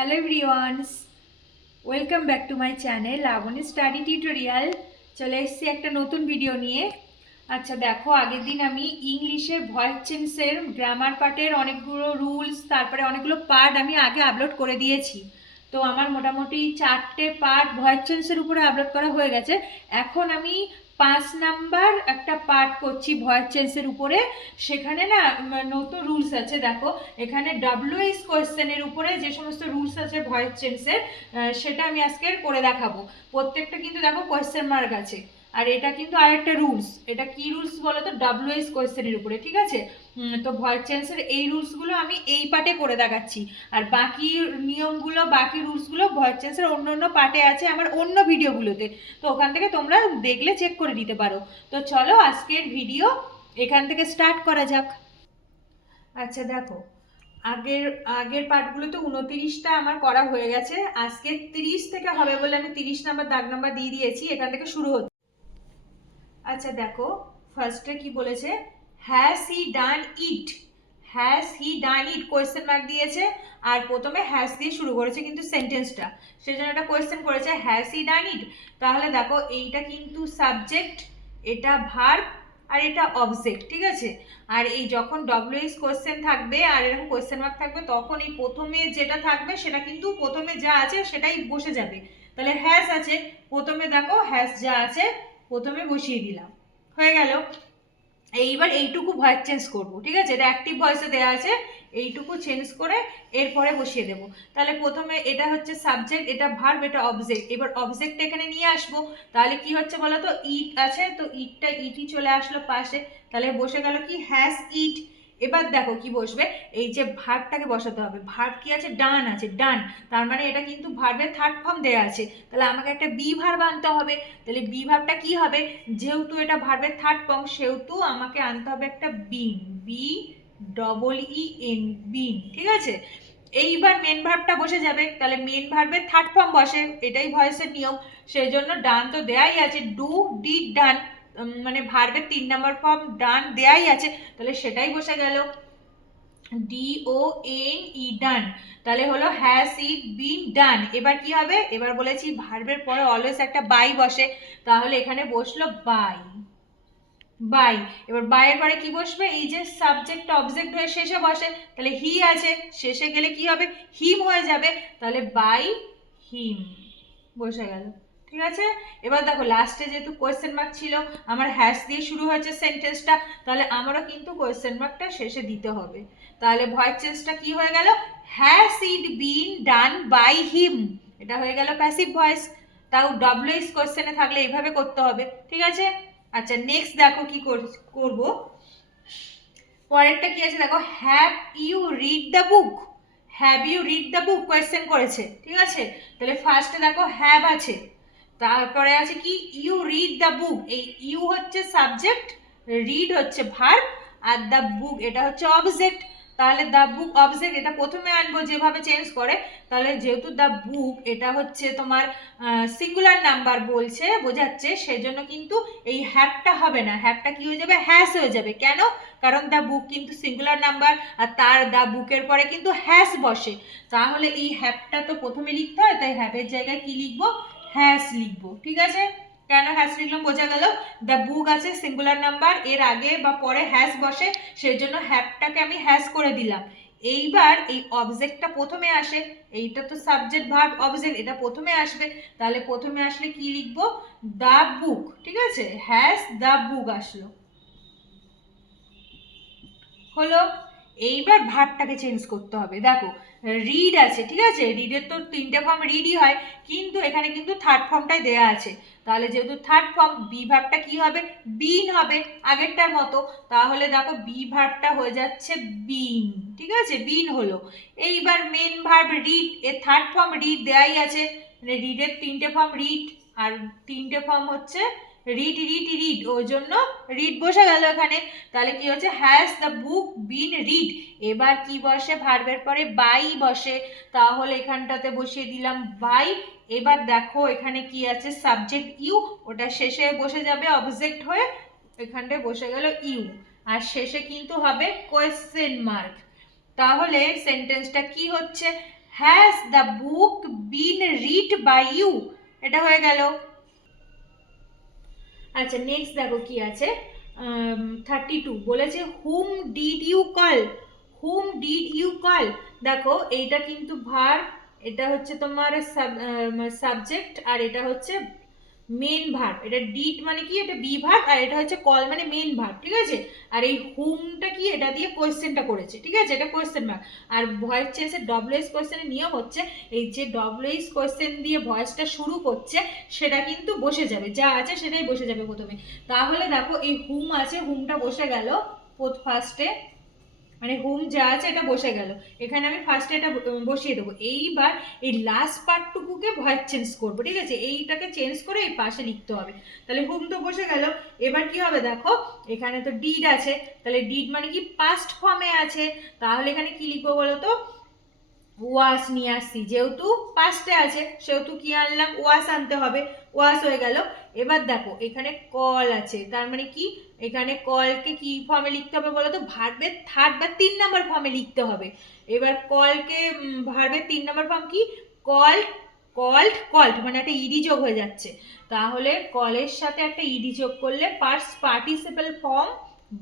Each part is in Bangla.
Hello everyones, welcome back to my channel Labani study tutorial. চলে এসেছি একটা নতুন ভিডিও নিয়ে। আচ্ছা দেখো, আগের দিন আমি ইংলিশের ভয়েস চেঞ্জের গ্রামার পার্টের অনেকগুলো রুলস, তারপরে অনেকগুলো পার্ট আমি আগে আপলোড করে দিয়েছি। তো আমার মোটামুটি 4টে পার্ট ভয়েস চেঞ্জের উপরে আপলোড করা হয়ে গেছে। এখন আমি 5 নাম্বার একটা পার্ট করছি ভয়েস চেঞ্জের উপরে। সেখানে না নতুন রুলস আছে। দেখো এখানে WH কোয়েশ্চেনের উপরে যে সমস্ত রুলস আছে ভয়েস চেঞ্জের, সেটা আমি আজকে করে দেখাবো। প্রত্যেকটা কিন্তু দেখো কোয়েশ্চেন মার্ক আছে। আর এটা কিন্তু আরেকটা রুলস। এটা কি রুলস বলো তো? WH কোয়েশ্চেনের উপরে, ঠিক আছে? তো ভয়েস চেঞ্জের এই রুলসগুলো আমি এই পার্টে করে দেখাচ্ছি। আর বাকি নিয়মগুলো, বাকি রুলসগুলো ভয়েস চেঞ্জের অন্য অন্য পার্টে আছে আমার অন্য ভিডিওগুলোতে। তো ওখান থেকে তোমরা দেখলে চেক করে নিতে পারো। তো চলো আজকের ভিডিও এখান থেকে স্টার্ট করা যাক। আচ্ছা দেখো, আগের আগের পার্টগুলো তো 29টা আমার করা হয়ে গেছে। আজকে 30 থেকে হবে বলে আমি 30 নাম্বার দাগ নাম্বার দিয়ে দিয়েছি। এখান থেকে শুরু হচ্ছে। আচ্ছা দেখো, ফার্স্টে কি বলেছে? Has he done it. Has he done it question mark দিয়েছে। আর প্রথমে হ্যাজ দিয়ে শুরু করেছে কিন্তু সেন্টেন্সটা, সেজন্য একটা কোয়েশ্চেন করেছে হ্যাজ হি ডান ইট। তাহলে দেখো এইটা কিন্তু সাবজেক্ট, এটা ভার্ব, আর এটা অবজেক্ট, ঠিক আছে? আর এই যখন WH কোয়েশ্চেন থাকবে আর এরকম কোয়েশ্চেন মার্ক থাকবে, তখন এই প্রথমে যেটা থাকবে সেটা কিন্তু প্রথমে যা আছে সেটাই বসে যাবে। তাহলে হ্যাজ আছে, প্রথমে দেখো হ্যাজ যা আছে প্রথমে বসিয়ে দিলাম, হয়ে গেল। এইবার এইটুকু ভয়েস চেঞ্জ করব, ঠিক আছে? এটা অ্যাক্টিভ ভয়েসে দেওয়া আছে, এইটুকু চেঞ্জ করে এরপরে বসিয়ে দেব। তাহলে প্রথমে এটা হচ্ছে সাবজেক্ট, এটা ভার্ব, এটা অবজেক্ট। এবার অবজেক্ট এখানে নিয়ে আসবো। তাহলে কি হচ্ছে বলো তো? ইট আছে, তো ইটটা ইটই চলে আসলো পাশে। তাহলে বসে গেল কি? Has it. এবার দেখো কি বসবে, এই যে ভার্বটাকে বসাতে হবে। ভার্ব কি আছে? ডান আছে, ডান। তার মানে এটা কিন্তু ভার্বের থার্ড ফর্ম দেওয়া আছে। তাহলে আমাকে একটা বি ভার্ব আনতে হবে। তাহলে বি ভার্বটা কি হবে? যেহেতু এটা ভার্বের থার্ড ফর্ম, সেহেতু আমাকে আনতে হবে একটা বিন, BEEN, বিন, ঠিক আছে? এইবার মেন ভার্বটা বসে যাবে। তাহলে মেন ভার্বের থার্ড ফর্ম বসে, এটাই ভয়েসের নিয়ম। সেই জন্য ডান তো দেয়াই আছে, ডু, ডিড, ডান। মানে ভার্বের 3 নম্বর ফর্ম ডান দেয়াই আছে, তাহলে সেটাই বসে গেল, DONE, ডান। তাহলে হলো হ্যাজ ইট বিন ডান। এবার কি হবে? এবার বলেছি ভার্বের পরে অলওয়েজ একটা বাই বসে, তাহলে এখানে বসলো বাই, বাই। এবার বাইয়ের পরে কি বসবে? এই যে সাবজেক্ট অবজেক্ট হয়ে শেষে বসে, তাহলে হি আছে, শেষে গেলে কি হবে? হিম হয়ে যাবে, তাহলে বাই হিম, বসে গেল, ঠিক আছে? এবার দেখো লাস্টে যেহেতু কোয়েশ্চেন মার্ক ছিল, আমার হ্যাশ দিয়ে শুরু হয়েছে সেন্টেন্সটা, তাহলে আমারও কিন্তু কোয়েশ্চেন মার্কটা শেষে দিতে হবে। তাহলে ভয়েস চেঞ্জটা কি হয়ে গেল? Has it been done by him. এটা হয়ে গেল প্যাসিভ ভয়েস। তাও WH কোয়েশ্চেনে থাকলে এইভাবে করতে হবে, ঠিক আছে? আচ্ছা নেক্সট দেখো কি করব। পরেরটা কি আছে দেখো, have you read the book. Have you read the book question করেছে, ঠিক আছে? তাহলে ফার্স্টে দেখো হ্যাভ আছে, তারপরে আছে কি? You read the book. এই ইউ হচ্ছে সাবজেক্ট, রিড হচ্ছে ভার্ব, আর দ্য বুক এটা হচ্ছে অবজেক্ট। তাহলে দ্য বুক অবজেক্ট, এটা প্রথমে আনবো যেভাবে চেঞ্জ করে। তাহলে যেহেতু দ্য বুক এটা হচ্ছে তোমার সিঙ্গুলার নাম্বার বলছে, বোঝাচ্ছে, সেজন্য কিন্তু এই হ্যাভটা হবে না। হ্যাভটা কি হয়ে যাবে? হ্যাস হয়ে যাবে। কেন? কারণ দ্য বুক কিন্তু সিঙ্গুলার নাম্বার, আর তার দ্য বুকের পরে কিন্তু হ্যাস বসে। তাহলে এই হ্যাভটা তো প্রথমে লিখতে হয়, তাই হ্যাভের জায়গায় কি লিখবো? হ্যাস লিখবো, ঠিক আছে? কেন হ্যাস লিখলাম বোঝা গেল। দ্য বুক আছে সিঙ্গুলার নাম্বার, এর আগে বা পরে হ্যাস বসে, সেই জন্য হ্যাভটাকে আমি হ্যাস করে দিলাম। এইবার এই অবজেক্টটা প্রথমে আসে, এইটা তো সাবজেক্ট ভার্ব অবজেক্ট, এটা প্রথমে আসবে। তাহলে প্রথমে আসলে কি লিখবো? দ্য বুক, ঠিক আছে? হ্যাজ দ্য বুক আসলো, হলো। এইবার ভার্বটাকে চেঞ্জ করতে হবে। দেখো রিড আছে, ঠিক আছে? রিডের তো 3টে ফর্ম রিডই হয়, কিন্তু এখানে কিন্তু থার্ড ফর্মটাই দেয়া আছে। তাহলে যেহেতু থার্ড ফর্ম, বি ভার্বটা কি হবে? বিন হবে, আগেরটার মতো। তাহলে দেখো বি ভার্বটা হয়ে যাচ্ছে বিন, ঠিক আছে? বিন হলো। এইবার মেন ভার্ব রিড, এর থার্ড ফর্ম রিড দেয়াই আছে। মানে রিডের 3টে ফর্ম রিড, আর 3টে ফর্ম হচ্ছে রিড, রিড, রিড, ওই জন্য রিড বসে গেল এখানে। তাহলে কি হচ্ছে? Has the book been read. এবার কি বসে? ভার্বের পরে বাই বসে, তাহলে এখানটাতে বসিয়ে দিলাম বাই। এবার দেখো এখানে কি আছে? সাবজেক্ট ইউ, ওটা শেষে বসে যাবে অবজেক্ট হয়ে, এখানটায় বসে গেল ইউ। আর শেষে কিন্তু হবে কোয়েশ্চেন মার্ক। তাহলে সেন্টেন্সটা কি হচ্ছে? Has the book been read by you, এটা হয়ে গেল। আচ্ছা নেক্সট দেখো কি আছে, 32 বলেছে whom did you call, whom did you call. দেখো এইটা কিন্তু ভার্ব, এটা হচ্ছে তোমার সাবজেক্ট, আর এটা হচ্ছে মেন ভার্ব। এটা ডিড মানে কি, এটা বি ভার্ব, আর এটা হচ্ছে কল মানে মেন ভার্ব, ঠিক আছে। আর এই হুমটা কি, এটা দিয়ে কোয়েশ্চেনটা করেছে, ঠিক আছে, এটা কোয়েশ্চেন মার্ক। আর ভয়েস চেঞ্জের ডব্লিউএস কোয়েশ্চেনের নিয়ম হচ্ছে এই যে ডব্লিউএস কোয়েশ্চেন দিয়ে ভয়েসটা শুরু করছে সেটা কিন্তু বসে যাবে, যা আছে সেটাই বসে যাবে প্রথমে। তাহলে দেখো এই হুম আছে, হুমটা বসে গেল ফার্স্টে, মানে হুম যা আছে এটা বসে গেল, এখানে আমি ফার্স্টে এটা বসিয়ে দেবো। এইবার এই লাস্ট পার্টটুকুকে ভয়েস চেঞ্জ করবো, ঠিক আছে, এইটাকে চেঞ্জ করে এই পাশে লিখতে হবে। তাহলে হুম তো বসে গেল, এবার কি হবে দেখো, এখানে তো ডিড আছে, তাহলে ডিড মানে কি পাস্ট ফর্মে আছে, তাহলে এখানে কি লিখবো বলো তো, ওয়াস নিয়ে আসছি, যেহেতু পাস্টে আছে সেহেতু কি আনলাম, ওয়াস আনতে হবে, ওয়াস হয়ে গেল। এবার দেখো এখানে কল আছে, তার মানে কি এখানে কলকে কি ফর্মে লিখতে হবে বলো তো, ভার্বের থার্ড বা 3 নম্বর ফর্মে লিখতে হবে। এবার কলকে ভার্বের 3 নম্বর ফর্ম কি, কল, কল্ড, কল্ড মানে একটা ইডি যোগ হয়ে যাচ্ছে, তাহলে কলের সাথে একটা ইডি যোগ করলে পাস্ট পার্টিসিপল ফর্ম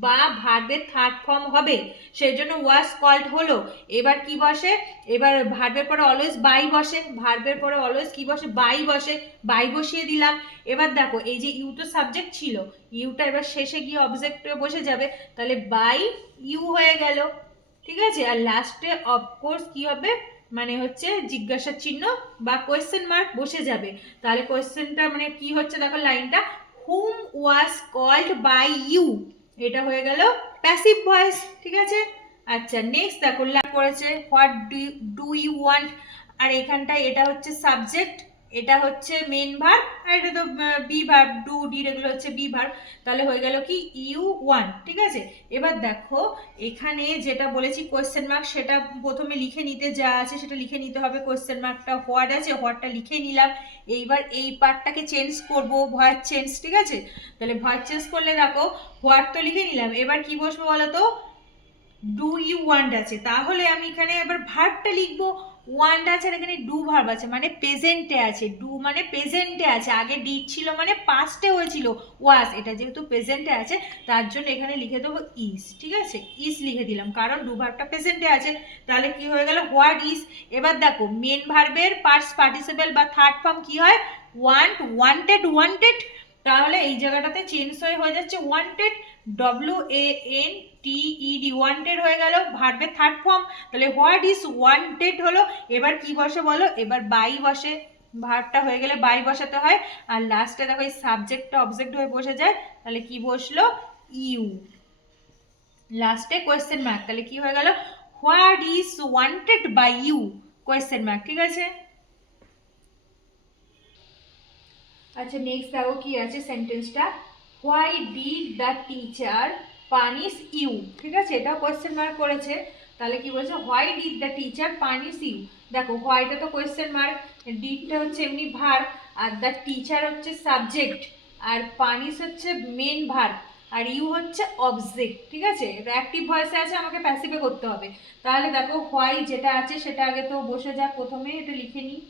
বা ভার্বের থার্ড ফর্ম হবে, সেই জন্য ওয়াজ কল্ড হলো। এবার কি বসে, এবার ভার্বের পরে অলওয়েজ বাই বসে, ভার্বের পরে অলওয়েজ কি বসে, বাই বসে, বাই বসিয়ে দিলাম। এবার দেখো এই যে ইউ তো সাবজেক্ট ছিল, ইউটা এবার শেষে গিয়ে অবজেক্টে বসে যাবে, তাহলে বাই ইউ হয়ে গেল, ঠিক আছে। আর লাস্টে অফকোর্স কি হবে, মানে হচ্ছে জিজ্ঞাসা চিহ্ন বা কোয়েশ্চেন মার্ক বসে যাবে। তাহলে কোয়েশ্চেনটা মানে কি হচ্ছে দেখো লাইনটা, হুম ওয়াজ কল্ড বাই ইউ, এটা হয়ে গেল প্যাসিভ ভয়েস, ঠিক আছে। আচ্ছা নেক্সট দেখো করেছে হোয়াট ডু ইউ ওয়ান্ট, আর এখানটায় এটা হচ্ছে সাবজেক্ট, এটা হচ্ছে মেন ভার্ব, আর এটা তো বি ভার্ব, ডু ডিড এগুলো হচ্ছে বি ভার্ব, তাহলে হয়ে গেল কি ইউ ওয়ান্ট, ঠিক আছে। এবার দেখো এখানে যেটা বলেছি কোয়েশ্চেন মার্ক, সেটা প্রথমে লিখে নিতে, যা আছে সেটা লিখে নিতে হবে, কোয়েশ্চেন মার্কটা হোয়াট আছে, হোয়াটটা লিখে নিলাম। এইবার এই পার্টটাকে চেঞ্জ করব, ভয়েস চেঞ্জ, ঠিক আছে। তাহলে ভয়েস চেঞ্জ করলে দেখো হোয়াট তো লিখে নিলাম, এবার কি বসবো বলো তো, ডু ইউ ওয়ান্ট আছে, তাহলে আমি এখানে এবার ভার্বটা লিখবো, ওয়ান্ট আছে আর এখানে ডু ভার্ব আছে মানে প্রেজেন্টে আছে, ডু মানে প্রেজেন্টে আছে, আগে ডিড ছিল মানে পাস্টে হয়েছিল ওয়াজ, এটা যেহেতু প্রেজেন্টে আছে তার জন্য এখানে লিখে দেবো ইজ, ঠিক আছে, ইজ লিখে দিলাম কারণ ডু ভার্বটা প্রেজেন্টে আছে। তাহলে কি হয়ে গেল হোয়াট ইজ। এবার দেখো মেন ভার্বের পাস্ট পার্টিসিপল বা থার্ড ফর্ম কি হয়, ওয়ান্ট, ওয়ান্টেড, ওয়ান্টেড, তাহলে এই জায়গাটাতে চেঞ্জ হয়ে যাচ্ছে ওয়ান্টেড, WANTED, ওয়ান্টেড হয়ে গেল ভার্বের থার্ড ফর্ম, তাহলে হোয়াট ইজ ওয়ান্টেড হলো। এবার কি বসে বলো, এবার বাই বসে, ভার্বটা হয়ে গেলে বাই বসাতে হয়, আর লাস্টে দেখো এই সাবজেক্টটা অবজেক্ট হয়ে বসে যায়, তাহলে কি বসলো ইউ, লাস্টে কোয়েশ্চেন মার্ক, তাহলে কি হয়ে গেল what is wanted by you, question mark, ঠিক আছে। আচ্ছা নেক্সট দেখো কি আছে সেন্টেন্সটা, why did the teacher punish you, ঠিক আছে, এটা কোয়েশ্চেন মার্ক করেছে, তাহলে কি বলছে why did the teacher punish you. দেখো হোয়াইটা তো কোয়েশ্চেন মার্ক, ডিডটা হচ্ছে এমনি ভার্ব, আর দ্য টিচার হচ্ছে সাবজেক্ট, আর পানিশ হচ্ছে মেন ভার্ব, আর ইউ হচ্ছে অবজেক্ট, ঠিক আছে, এটা অ্যাক্টিভ ভয়েসে আছে, আমাকে প্যাসিভে করতে হবে। তাহলে দেখো হোয়াই যেটা আছে সেটা আগে তো বসে যাক, প্রথমে এটা লিখে নিই,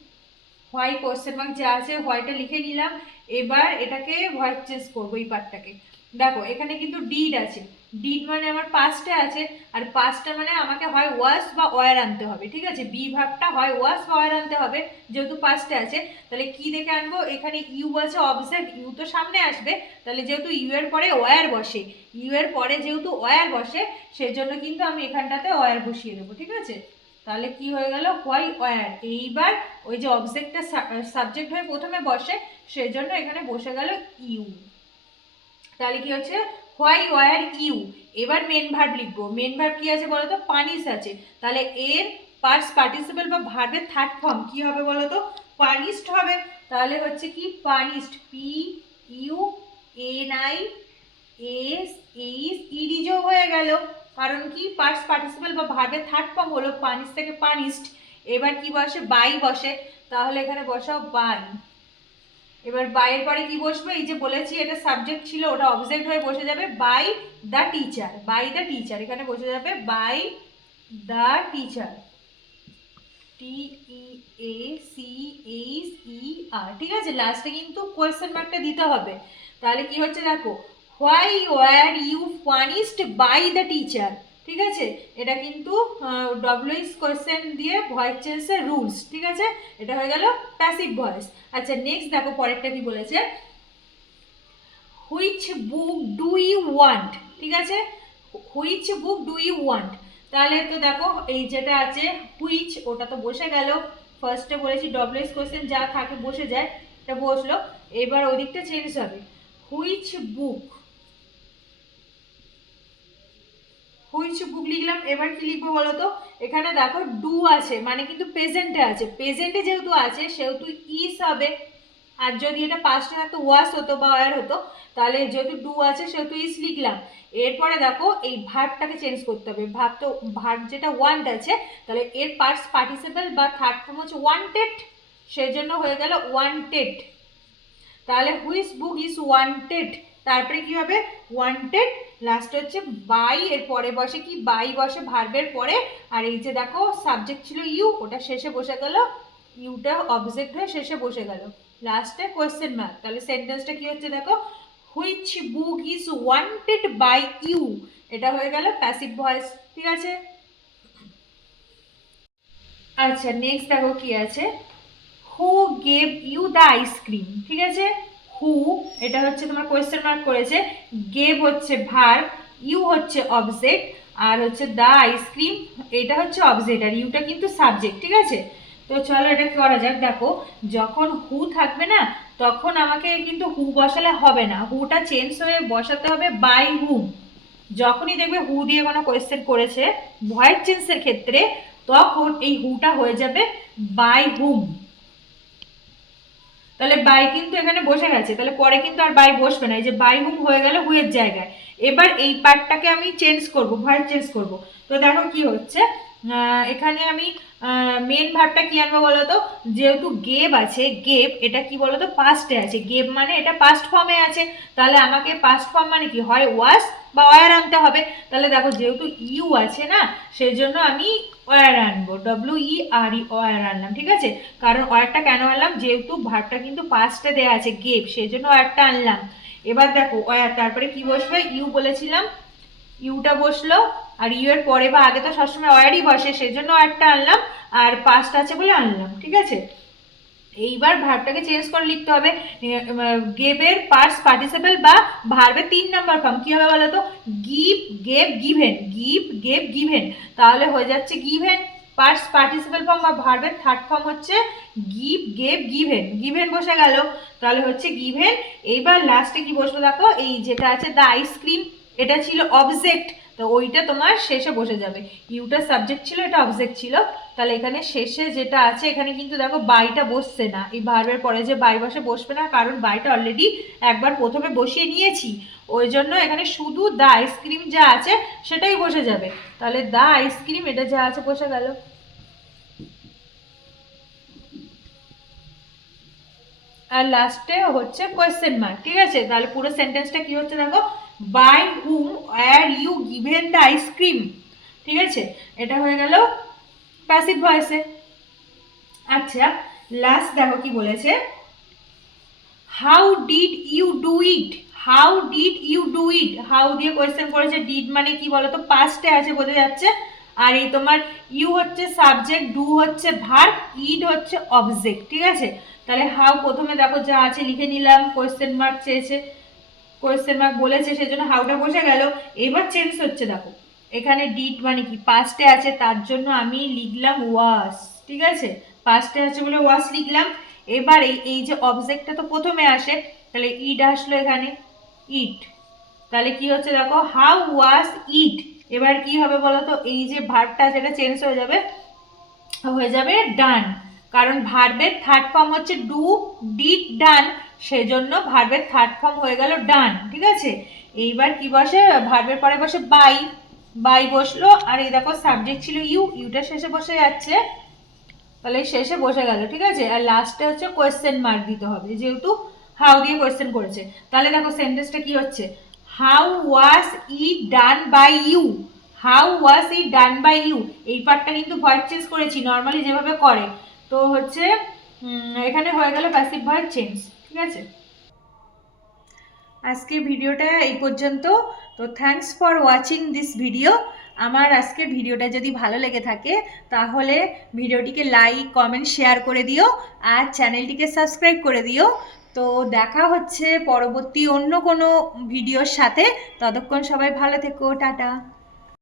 হোয়াই কোশ্চেন মার্ক যা আছে হোয়াইটা লিখে নিলাম। এবার এটাকে ভয়েস চেঞ্জ করবো এই পার্টটাকে। দেখো এখানে কিন্তু ডিড আছে, ডিড মানে আমার পাস্টে আছে, আর পাস্টে মানে আমাকে হয় ওয়াজ বা ওয়ার আনতে হবে, ঠিক আছে, বি ভার্বটা হয় ওয়াজ বা ওয়ার আনতে হবে যেহেতু পাস্টে আছে। তাহলে কি দেখে আনবো, এখানে ইউ আছে অবজেক্ট, ইউ তো সামনে আসবে, তাহলে যেহেতু ইউ এর পরে ওয়ার বসে, ইউ এর পরে যেহেতু ওয়ার বসে সেই জন্য কিন্তু আমি এখানটাতে ওয়ার বসিয়ে দেবো, ঠিক আছে। তাহলে কি হয়ে গেল হোয়াই ওয়ার, এইবার ওই যে অবজেক্টটা সাবজেক্ট হয়ে প্রথমে বসে সেই জন্য এখানে বসে গেল ইউ, তাহলে কি হচ্ছে হোয়াই ওয়ার ইউ। এবার মেন ভার্ব লিখবো, মেন ভার্ব কি আছে বলো তো, পানিশ আছে, তাহলে এর পাস্ট পার্টিসিপল বা ভার্বের থার্ড ফর্ম কি হবে বলো তো, পানিশড হবে, তাহলে হচ্ছে কি পানিশড, PUNISHED যোগ হয়ে গেল, কারণ কি পাস্ট পার্টিসিপল বা ভার্বের থার্ড ফর্ম হলো পানিশ থেকে পানিশড। এবার কি বসে, বাই বসে, তাহলে এখানে বসাও বাই। এবার বাইয়ের পরে কি বসবে, এই যে বলেছি এটা সাবজেক্ট ছিল ওটা অবজেক্ট হয়ে বসে যাবে by the teacher, by the teacher এখানে বসে যাবে বাই দ্য টিচার। TEACHER, ঠিক আছে, লাস্টে কিন্তু কোয়েশ্চেন মার্কটা দিতে হবে। তাহলে কি হচ্ছে দেখো, why were you punished by the teacher, ঠিক আছে, এটা কিন্তু ডব্লিউএইচ কোয়েশ্চেন দিয়ে ভয়েস চেঞ্জের রুলস, ঠিক আছে, এটা হয়ে গেল প্যাসিভ ভয়েস। আচ্ছা নেক্সট দেখো পরেরটা কি বলেছে, which book do you want, ঠিক আছে, which book do you want, তাহলে তো দেখো এই যেটা আছে হুইচ, ওটা তো বসে গেল, ফার্স্টে বলেছি ডব্লিউএস কোশ্চেন যা থাকে বসে যায়, এটা বসলো, এবার ওদিকটা চেঞ্জ হবে, হুইচ বুক, হুইচ বুক লিখলাম, এবার কি লিখবো বলো তো, এখানে দেখো ডু আছে মানে কিন্তু প্রেজেন্টে আছে, প্রেজেন্টে যেহেতু আছে সেহেতু ইস হবে, আর যদি এটা পাস্টে থাকতো ওয়াস হতো বা ওয়ার হতো, তাহলে যেহেতু ডু আছে সেহেতু ইস লিখলাম। এরপরে দেখো এই ভার্বটাকে চেঞ্জ করতে হবে, ভার্ব যেটা ওয়ান্ট আছে, তাহলে এর পাস্ট পার্টিসিপল বা থার্ড ফর্ম হচ্ছে ওয়ান্টেড, সেজন্য হয়ে গেল ওয়ান্টেড। তাহলে হুইচ বুক ইজ ওয়ান্টেড, তারপরে কি হবে ওয়ান্টেড, লাস্ট হচ্ছে বাই, এর পরে বসে কি বাই বসে ভার্বের পরে, আর এই যে দেখো সাবজেক্ট ছিল ইউ, ওটা শেষে বসে গেল, ইউটা অবজেক্ট হয়ে শেষে বসে গেল, লাস্টে কোয়েশ্চেন মার্ক। তাহলে সেন্টেন্সটা কি হচ্ছে দেখো, which book is wanted by you, এটা হয়ে গেল প্যাসিভ ভয়েস, ঠিক আছে। আচ্ছা নেক্সট দেখো কি আছে, who gave you the ice cream, ঠিক আছে, হু এটা হচ্ছে তোমার কোয়েশ্চেন মার্ক করেছে, গেভ হচ্ছে ভার্ব, ইউ হচ্ছে অবজেক্ট, আর হচ্ছে দ্য আইসক্রিম এটা হচ্ছে অবজেক্ট, আর ইউটা কিন্তু সাবজেক্ট, ঠিক আছে। তো চলো এটা করা যাক, দেখো যখন হু থাকবে না তখন আমাকে কিন্তু হু বসালে হবে না, হুটা চেঞ্জ হয়ে বসাতে হবে বাই হুম, যখনই দেখবে হু দিয়ে কোনো কোয়েশ্চেন করেছে ভয়েস চেঞ্জের ক্ষেত্রে, তখন এই হুটা হয়ে যাবে বাই হুম, তাহলে বাই কিন্তু এখানে বসে গেছে, তাহলে পরে কিন্তু আর বাই বসবে না, এই যে বাই হুম হয়ে গেল হুয়ের জায়গায়। এবার এই পার্টটাকে আমি চেঞ্জ করব, ভয়েস চেঞ্জ করব। তো দেখো কি হচ্ছে, এখানে আমি মেন ভার্বটা কি আনবো বলো তো, যেহেতু গেভ আছে, গেভ এটা কি বলো তো পাস্টে আছে, গেভ মানে এটা পাস্ট ফর্মে আছে, তাহলে আমাকে পাস্ট ফর্ম মানে কি হয় ওয়াস বা ওয়ার আনতে হবে। তাহলে দেখো যেহেতু ইউ আছে না, সেই জন্য আমি ওয়ার আনবো, WERE ওয়ার আনলাম, ঠিক আছে, কারণ ওয়ারটা কেন আনলাম, যেহেতু ভার্বটা কিন্তু পাস্টে দেওয়া আছে গেভ, সেই জন্য ওয়ারটা আনলাম। এবার দেখো ওয়ার তারপরে কি বসবে, ইউ বলেছিলাম, ইউটা বসলো, আর ইউ এর পরে বা আগে তো সবসময় ওয়ারই বসে, সেই জন্য ওয়ারটা আনলাম, আর পাস্ট আছে বলে আনলাম, ঠিক আছে। এইবার ভার্বটাকে চেঞ্জ করে লিখতে হবে, গেভের পাস্ট পার্টিসিপল বা ভার্বের 3 নাম্বার ফর্ম কি হবে বলো তো, give gave given, give gave given, তাহলে হয়ে যাচ্ছে গিভেন, পাস্ট পার্টিসিপল ফর্ম বা ভার্বের থার্ড ফর্ম হচ্ছে গিভ গেভ গিভেন, গিভেন বসে গেল, তাহলে হচ্ছে গিভেন। এইবার লাস্টে কি বসলো দেখো, এই যেটা আছে দ্য আইসক্রিম, এটা ছিল অবজেক্ট, তো ওইটা তোমার শেষে বসে যাবে, ইউটা সাবজেক্ট ছিল এটা অবজেক্ট ছিল, তাহলে এখানে শেষে যেটা আছে এখানে কিন্তু দেখো বাইটা বসছে না, এই ভার্বের পরে যে বাই বসে বসবে না, কারণ বাইটা অলরেডি একবার প্রথমে বসিয়ে নিয়েছি, ওই জন্য এখানে শুধু দ্য আইসক্রিম যা আছে সেটাই বসে যাবে, তাহলে দ্য আইসক্রিম এটা যা আছে বসে গেল। আর লাস্টে হচ্ছে কোয়েশ্চেন মার্ক, ঠিক আছে, তাহলে পুরো সেন্টেন্সটা কি হচ্ছে দেখো, by whom are you given the ice cream, ঠিক আছে, এটা হয়ে গেল প্যাসিভ ভয়েসে। আচ্ছা লাস্ট দেখো কি বলেছে, how did you do it, how did you do it, how দিয়ে কোয়েশ্চেন করেছে, ডিড মানে কি বলতো পাস্টে আছে বোঝা যাচ্ছে, আর এই তোমার ইউ হচ্ছে সাবজেক্ট, ডু হচ্ছে ভার্ব, ইট হচ্ছে অবজেক্ট, ঠিক আছে। তাহলে হাউ প্রথমে দেখো যা আছে লিখে নিলাম, কোয়েশ্চেন মার্ক চেয়েছে, কোয়েশ্চেন মার্ক বলেছে সেজন্য হাউটা বসে গেল। এবার চেঞ্জ হচ্ছে দেখো, এখানে ডিড মানে কি পাস্টে আছে, তার জন্য আমি লিখলাম ওয়াস, ঠিক আছে, পাস্টে আছে বলে ওয়াস লিখলাম। এবার এই যে অবজেক্টটা তো প্রথমে আসে, তাহলে ইট আসলো এখানে, ইট, তাহলে কি হচ্ছে দেখো হাউ ওয়াস ইট, এবার কি হবে বলো তো, এই যে ভার্বটা সেটা চেঞ্জ হয়ে যাবে, হয়ে যাবে ডান, কারণ ভার্বের থার্ড ফর্ম হচ্ছে ডু ডিড ডান, সেজন্য ভার্বের থার্ড ফর্ম হয়ে গেল ডান, ঠিক আছে। এইবার কি বসে, ভার্বের পরে বসে বাই, বাই বসলো, আর এই দেখো সাবজেক্ট ছিল ইউ, ইউটা শেষে বসে যাচ্ছে, তাহলে শেষে বসে গেল, ঠিক আছে। আর লাস্টে হচ্ছে কোয়েশ্চেন মার্ক দিতে হবে, যেহেতু হাউ দিয়ে কোয়েশ্চেন করেছে, তাহলে দেখো সেন্টেন্সটা কি হচ্ছে, how was it done by you, how was it done by you, এই পার্টটা কিন্তু ভয়েস চেঞ্জ করেছি নর্মালি যেভাবে করে। তো হচ্ছে এখানে হয়ে গেল প্যাসিভ ভয়েস চেঞ্জ। ঠিক আছে, আজকের ভিডিওটা এই পর্যন্ত। তো thanks for watching this video. আমার আজকের ভিডিওটা যদি ভালো লেগে থাকে তাহলে ভিডিওটিকে লাইক কমেন্ট শেয়ার করে দিও আর চ্যানেলটিকে সাবস্ক্রাইব করে দিও। তো দেখা হচ্ছে পরবর্তী অন্য কোনো ভিডিওর সাথে। ততক্ষণ সবাই ভালো থেকো, টাটা।